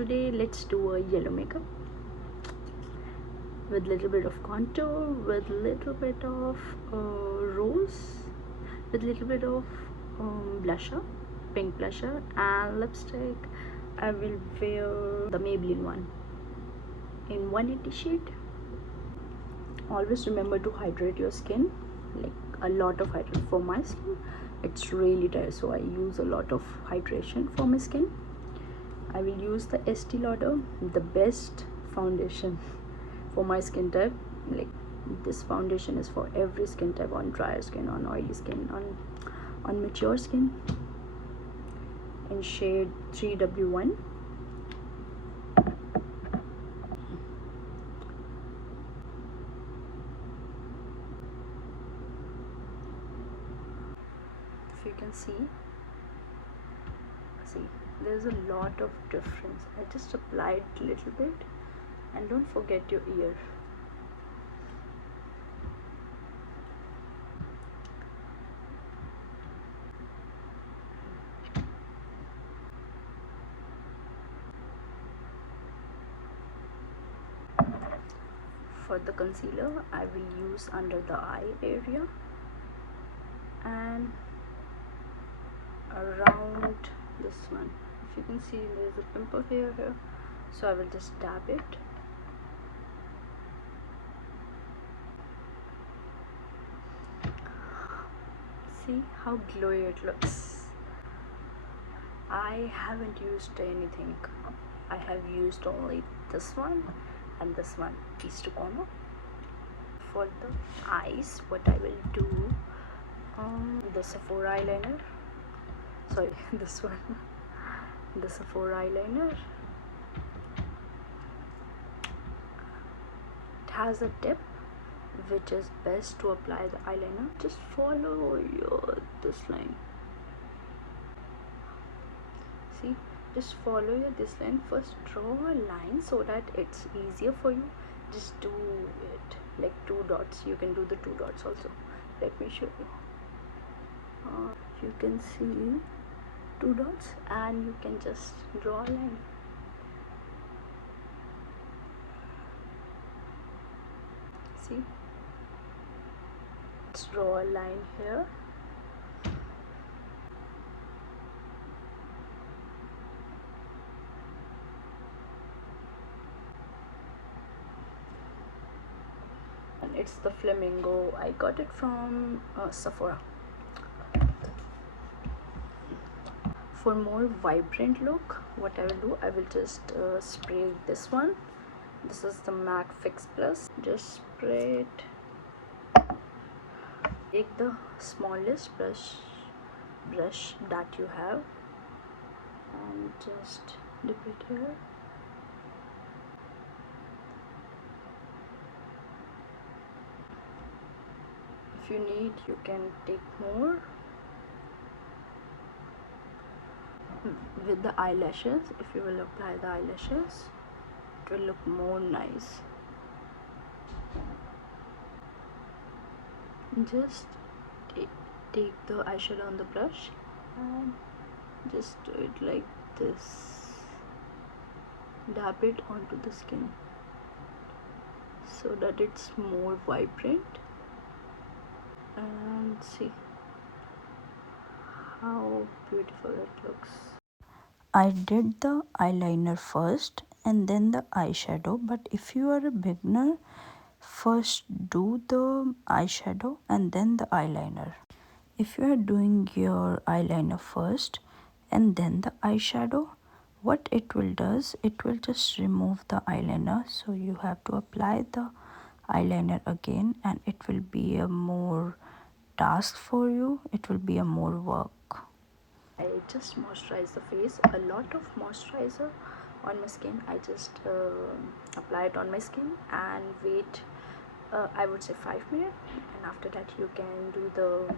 today let's do a yellow makeup with little bit of contour, with little bit of rose, with little bit of blusher, pink blusher, and lipstick. I will wear the Maybelline one in 180 shade. Always remember to hydrate your skin, like a lot of hydration. For my skin it's really dry, so I use a lot of hydration for my skin. I will use the Estee Lauder, the best foundation for my skin type. Like, this foundation is for every skin type, on drier skin, on oily skin, on mature skin, in shade 3W1. If you can see there's a lot of difference. I just applied a little bit, and don't forget your ear. For the concealer, I will use under the eye area and around this one. If you can see, there's a pimple here, so I will just dab it. See how glowy it looks. I haven't used anything. I have used only this one and this one, these two combo. For the eyes, what I will do, the Sephora eyeliner, sorry, this one, the Sephora eyeliner. It has a tip which is best to apply the eyeliner. Just follow this line. See, just follow this line. First draw a line so that it's easier for you. Just do it like 2 dots. You can do the 2 dots also. Let me show you. You can see 2 dots, and you can just draw a line. See, let's draw a line here. And it's the flamingo. I got it from Sephora. For more vibrant look, what I will do, I will just spray this one. This is the MAC Fix Plus. Just spray it. Take the smallest brush that you have and just dip it here. If you need, you can take more. With the eyelashes, if you will apply the eyelashes, it will look more nice. Just take the eyeshadow on the brush and just do it like this. Dab it onto the skin so that it's more vibrant. And see how beautiful it looks. I did the eyeliner first and then the eyeshadow, but if you are a beginner, first do the eyeshadow and then the eyeliner. If you are doing your eyeliner first and then the eyeshadow, what it will does, it will just remove the eyeliner, so you have to apply the eyeliner again, and it will be a more task for you. It will be a more work. I just moisturize the face, a lot of moisturizer on my skin. I just apply it on my skin and wait, I would say 5 minutes, and after that you can do the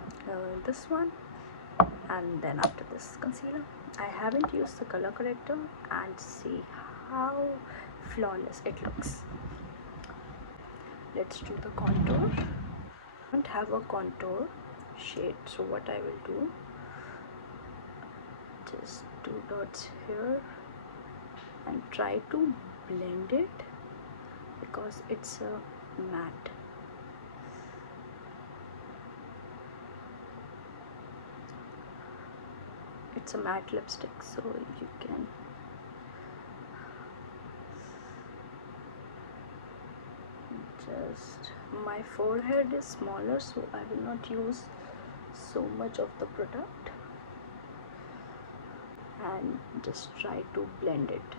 this one, and then after this concealer. I haven't used the color corrector, and see how flawless it looks. Let's do the contour. I don't have a contour shade, so what I will do, just 2 dots here and try to blend it because it's a matte. It's a matte lipstick, so you can just, my forehead is smaller, so I will not use so much of the product, and just try to blend it.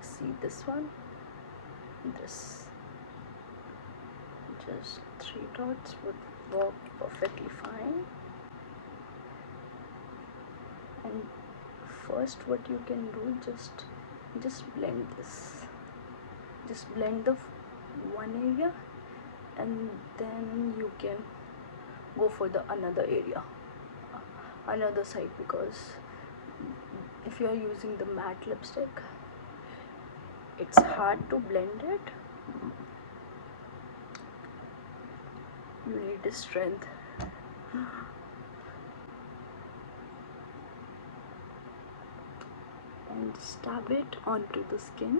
See this one, this, just 3 dots would work perfectly fine. And first what you can do, just blend this, just blend the one area, and then you can go for the another area, another side, because if you are using the matte lipstick, it's hard to blend it. You need the strength. And stab it onto the skin.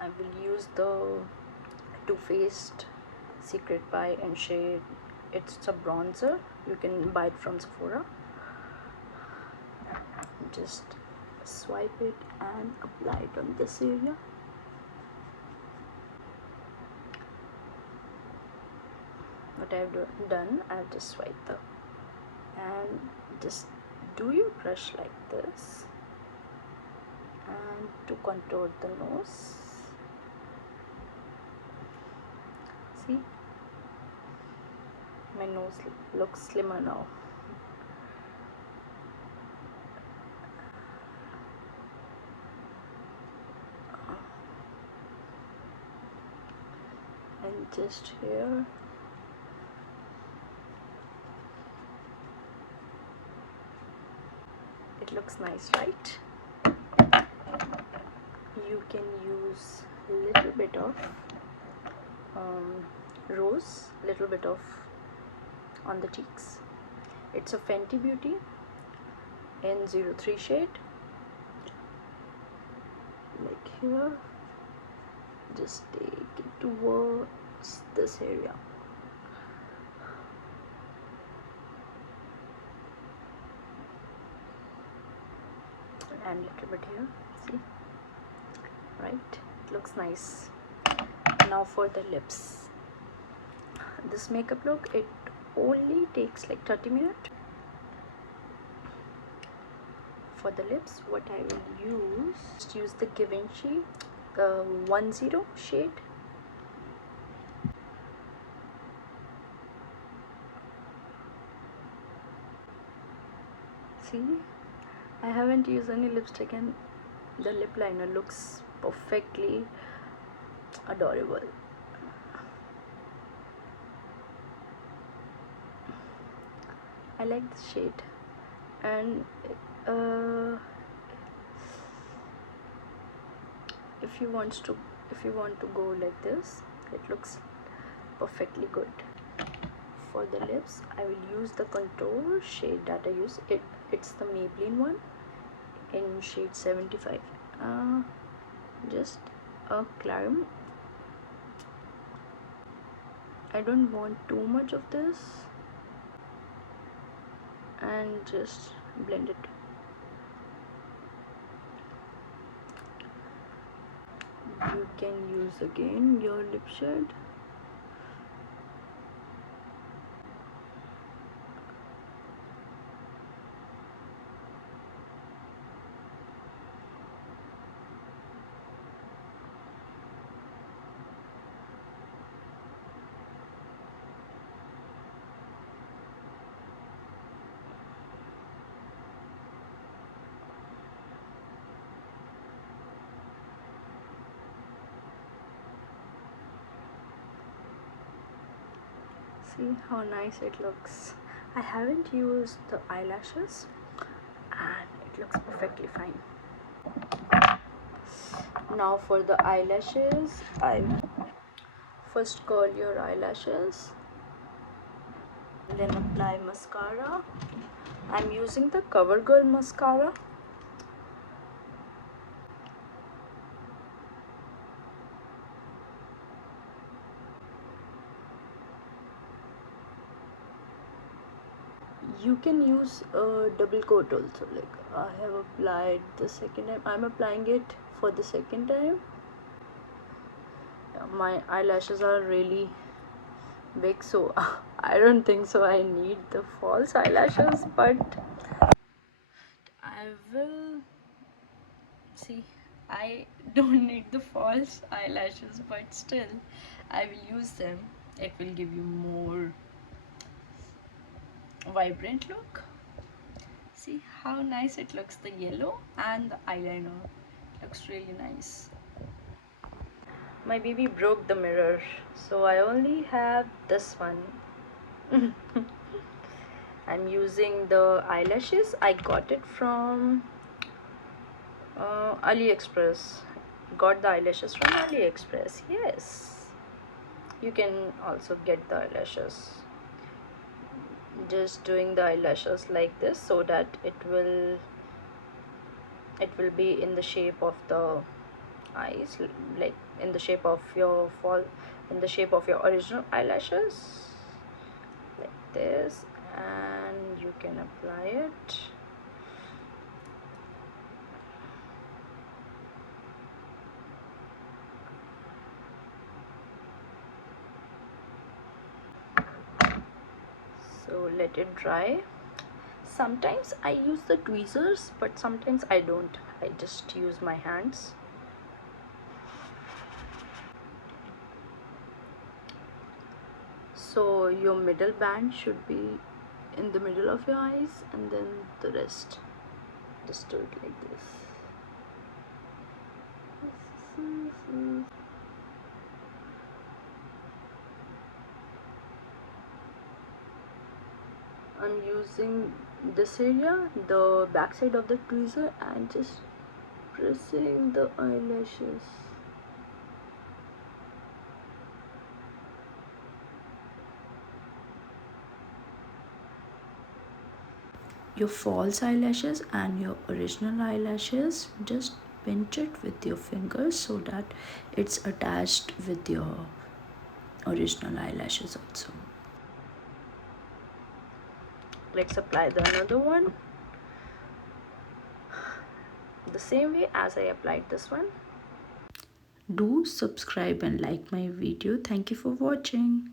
I will use the Too Faced Secret Pie in shade, it's a bronzer, you can buy it from Sephora. Just swipe it and apply it on this area. What I've done, I've just swiped the, and just do your brush like this, and to contour the nose. See, my nose looks slimmer now. And just here, it looks nice, right? You can use a little bit of rose, little bit of on the cheeks. It's a Fenty Beauty in 03 shade. Like here, just take it towards this area. And little bit here, see, right? It looks nice. Now for the lips. This makeup look, it only takes like 30 minutes. For the lips, what I will use, just use the Givenchy 10 shade. See, I haven't used any lipstick and the lip liner looks perfectly adorable. I like this shade, and if you want to go like this, it looks perfectly good. For the lips, I will use the contour shade that I use. It's the Maybelline one in shade 75. Just a climb. I don't want too much of this, and just blend it. You can use again your lip shade. See how nice it looks. I haven't used the eyelashes and it looks perfectly fine. Now for the eyelashes, I first curl your eyelashes Then apply mascara. I'm using the CoverGirl mascara. You can use a double coat also. Like I have applied the second time. I'm applying it for the second time. My eyelashes are really big, so I don't think so I need the false eyelashes, but I will see. I don't need the false eyelashes, but still I will use them. It will give you more vibrant look. See how nice it looks. The yellow and the eyeliner looks really nice. My baby broke the mirror, so I only have this one. I'm using the eyelashes. I got it from AliExpress. Got the eyelashes from AliExpress. Yes, you can also get the eyelashes. Just doing the eyelashes like this so that it will be in the shape of the eyes, like in the shape of your original eyelashes, like this, and you can apply it. So let it dry. Sometimes I use the tweezers, but sometimes I don't. I just use my hands. So your middle band should be in the middle of your eyes, and then the rest, just do it like this. I'm using this area, the back side of the tweezer, and just pressing the eyelashes. Your false eyelashes and your original eyelashes, just pinch it with your fingers so that it's attached with your original eyelashes also. Let's apply the another one the same way as I applied this one. Do subscribe and like my video. Thank you for watching.